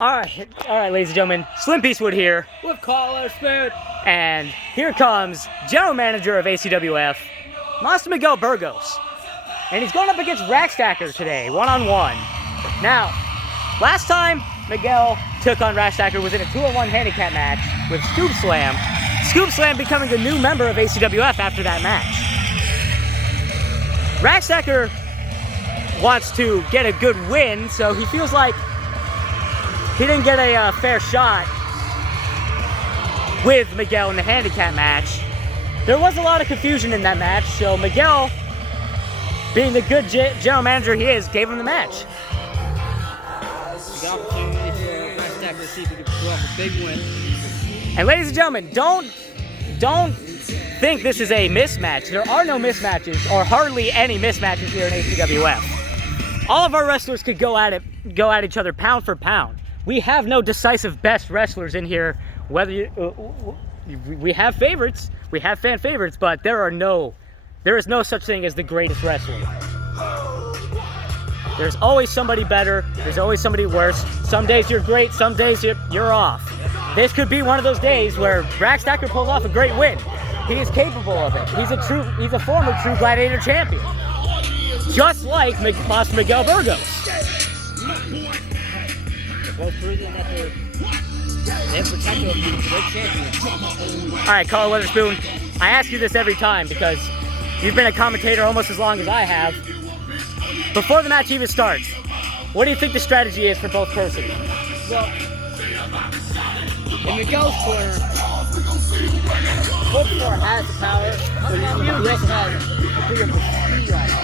All right, ladies and gentlemen, Slim Peacewood here with Collar Spoon, and here comes General Manager of ACWF, Master Miguel Burgos, and he's going up against RackStacker today, one-on-one. Now, last time Miguel took on RackStacker was in a 2-on-1 handicap match with Scoop Slam. Scoop Slam becoming a new member of ACWF after that match. RackStacker wants to get a good win, so he feels like he didn't get a fair shot with Miguel in the handicap match. There was a lot of confusion in that match, so Miguel, being the good general manager he is, gave him the match. The opportunity for RackStacker to see if he can pull off a big win. And ladies and gentlemen, don't think this is a mismatch. There are no mismatches, or hardly any mismatches here in ACWF. All of our wrestlers could go at each other pound for pound. We have no decisive best wrestlers in here. Whether we have favorites, we have fan favorites, but there is no such thing as the greatest wrestler. There's always somebody better. There's always somebody worse. Some days you're great. Some days you're off. This could be one of those days where RackStacker pulls off a great win. He is capable of it. He's a former True Gladiator champion, just like Master Miguel Burgos. Both proving that they have potential to be great champions. All right, Carl Witherspoon, I ask you this every time because you've been a commentator almost as long as I have. Before the match even starts, what do you think the strategy is for both persons? Well, in Miguel's corner, both has the power, but he also has a bigger speed on it.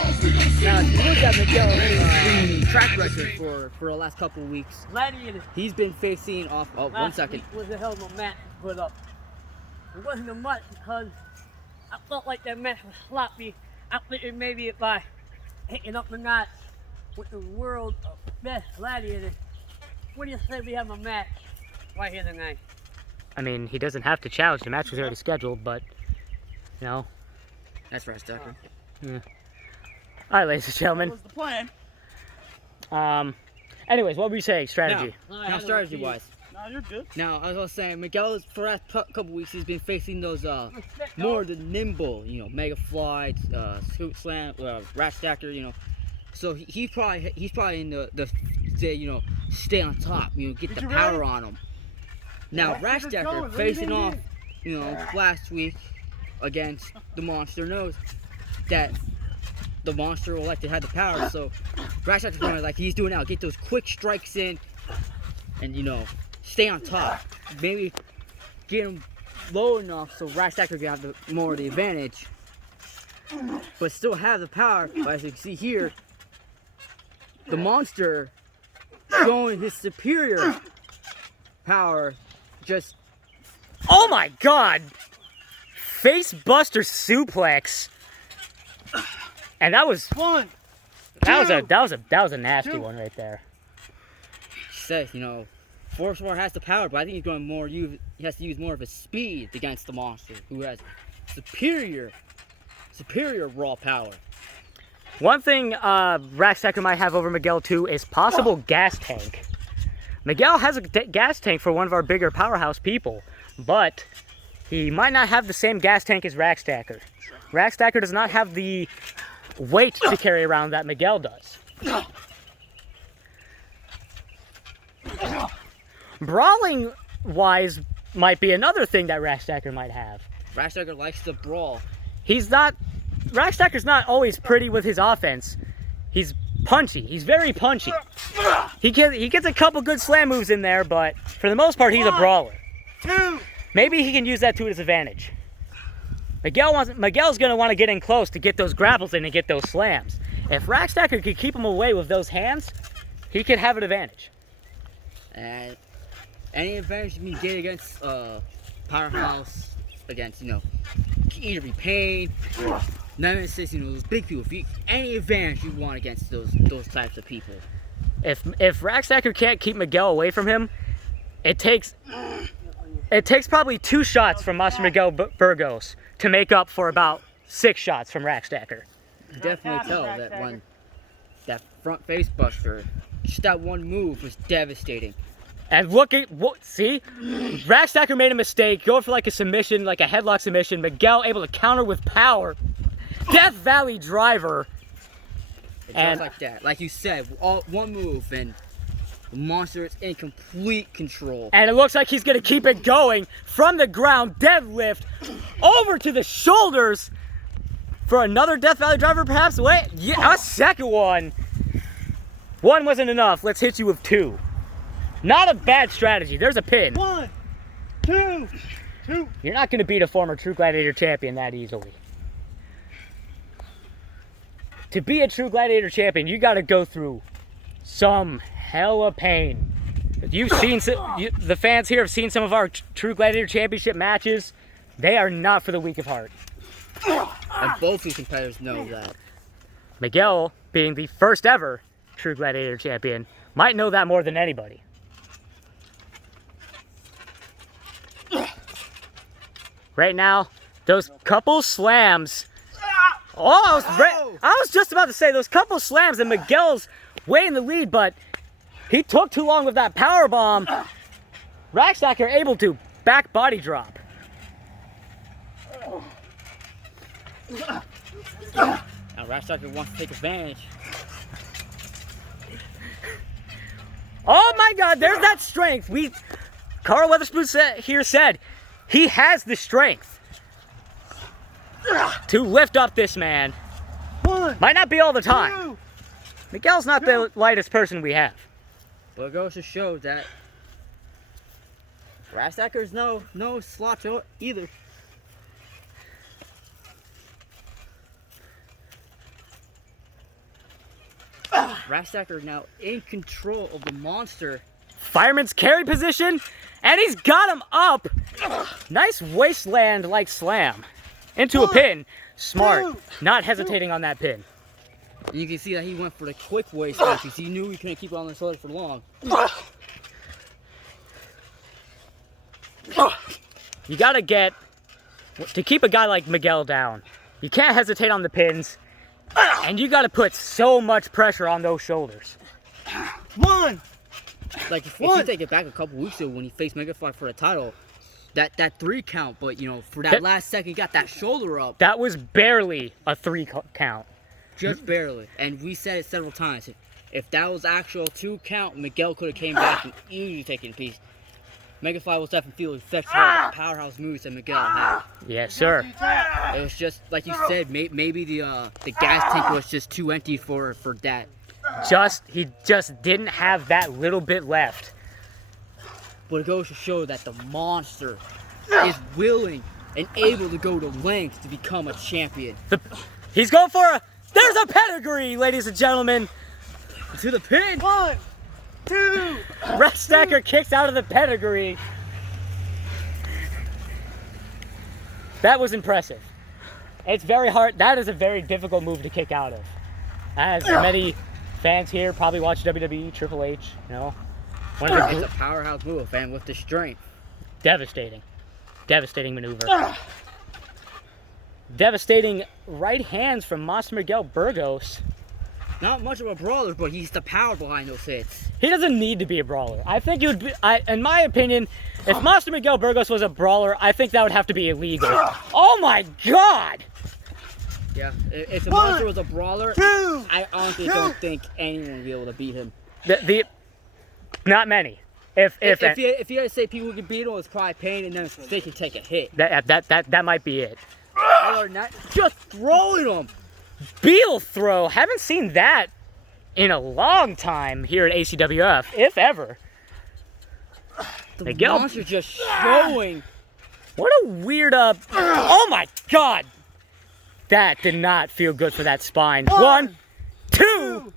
Now, if you look at Miguel's track record for the last couple of weeks, he's been facing off. Oh, 1 second. Last week was a hell of a match to put up. It wasn't a much because I felt like that match was sloppy. I figured maybe if I hit up a notch with the world best gladiator, what do you say we have a match right here tonight? I mean, he doesn't have to challenge. The match was already scheduled, but, you know. That's RackStacker. Yeah. All right, ladies and gentlemen. What was the plan? Anyways, what were you saying? Strategy. Now strategy-wise. No, you're good. Now, as I was saying, Miguel, for the last couple weeks, he's been facing those more of the nimble, Mega Fly, Scoop Slam, RackStacker, So he's probably in the stay on top, get the power on him. Now, RackStacker facing off, last week against the Monster knows that the Monster will like to have the power, so RackStacker's going like he's doing now, get those quick strikes in and, stay on top. Maybe get him low enough so RackStacker can have more of the advantage, but still have the power. But as you can see here, the Monster showing his superior power. Just, Oh my God! Face buster suplex, and that was One. That was a nasty one right there. says, Force War has the power, but I think he's going he has to use more of his speed against the Monster, who has superior raw power. One thing RackStacker might have over Miguel too is possible gas tank. Miguel has a gas tank for one of our bigger powerhouse people, but he might not have the same gas tank as RackStacker. RackStacker does not have the weight to carry around that Miguel does. Brawling wise might be another thing that RackStacker might have. RackStacker likes to brawl. RackStacker's not always pretty with his offense. He's punchy. He's very punchy. He gets a couple good slam moves in there, but for the most part, he's a brawler. Maybe he can use that to his advantage. Miguel's going to want to get in close to get those grapples in and get those slams. If RackStacker could keep him away with those hands, he could have an advantage. And any advantage you can get against Powerhouse, against, either Pain, Nemesis, those big people, any advantage you want against those types of people. If RackStacker can't keep Miguel away from him, it takes probably 2 shots from Master Miguel Burgos to make up for about 6 shots from RackStacker. You definitely tell that when that front face buster, just that one move was devastating. And look at what, see? RackStacker made a mistake, going for like a submission, like a headlock submission. Miguel able to counter with power. Death Valley driver. Just like that. Like you said, one move and the monster is in complete control. And it looks like he's gonna keep it going from the ground, deadlift, over to the shoulders for another Death Valley driver perhaps. Wait, yeah, a second one. One wasn't enough, let's hit you with two. Not a bad strategy, there's a pin. 1, 2, 2. You're not gonna beat a former True Gladiator champion that easily. To be a True Gladiator champion, you gotta go through some hella pain. You've seen, the fans here have seen some of our True Gladiator Championship matches. They are not for the weak of heart. And both these competitors know that. Miguel, being the first ever True Gladiator champion, might know that more than anybody. Right now, those couple slams. Oh, I was just about to say those couple slams and Miguel's way in the lead, but he took too long with that power bomb. RackStacker able to back body drop. Now RackStacker wants to take advantage. Oh my God, there's that strength. Carl Weatherspoon said he has the strength to lift up this man. Might not be all the time. Miguel's not the lightest person we have. But it goes to show that RackStacker's no slouch either. RackStacker now in control of the monster. Fireman's carry position, and he's got him up. Nice wasteland-like slam into a pin. Smart, not hesitating on that pin. And you can see that he went for the quick wasteland because he knew he couldn't keep it on the shoulder for long. You gotta to keep a guy like Miguel down, you can't hesitate on the pins, and you gotta put so much pressure on those shoulders. Like if you take it back a couple weeks ago when he faced Megafly for the title, that 3 count, but you know, for that last second he got that shoulder up. That was barely a 3 count. Just barely. And we said it several times. If that was actual 2 count, Miguel could have came back and easily taken a piece. Megafly was definitely feeling effects of the powerhouse moves that Miguel had. Yes, sir. It was just like you said, maybe the gas tank was just too empty for that. He just didn't have that little bit left. But it goes to show that the monster is willing and able to go to lengths to become a champion. He's going for there's a pedigree, ladies and gentlemen. To the pin. 1, 2. RackStacker kicks out of the pedigree. That was impressive. It's very hard. That is a very difficult move to kick out of. As many fans here probably watch WWE, Triple H, you know. It's a powerhouse move, and with the strength. Devastating maneuver. Devastating right hands from Monster Miguel Burgos. Not much of a brawler, but he's the power behind those hits. He doesn't need to be a brawler. I think it would be, in my opinion, if Monster Miguel Burgos was a brawler, I think that would have to be illegal. Oh my God! Yeah, if the monster was a brawler, I honestly don't think anyone would be able to beat him. Not many. If you had to say people who could beat him, it's probably Pain, and then they can take a hit. That might be it. Other than that, just throwing them. Beal throw. Haven't seen that in a long time here at ACWF, if ever. The Miguel, monster just showing. What a weird oh my God. That did not feel good for that spine. 1, 2,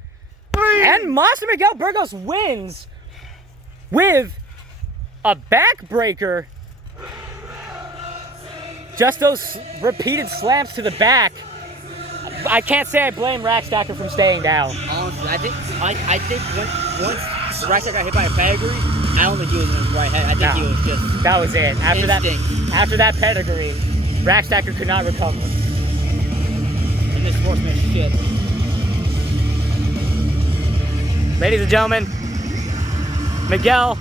3. And Monster Miguel Burgos wins with a backbreaker. Just those repeated slams to the back. I can't say I blame RackStacker from staying down. Honestly, I think once RackStacker got hit by a pedigree, I don't think he was in his right head. I think he was just that was it. After that pedigree, RackStacker could not recover. And this sportsmanship. Ladies and gentlemen, Miguel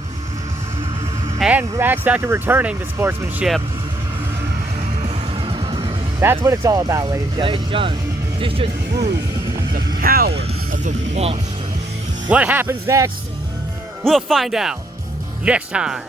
And RackStacker returning to sportsmanship. That's what it's all about, ladies and Ladies gentlemen. and gentlemen, this just proved the power of the monster. What happens next? We'll find out next time.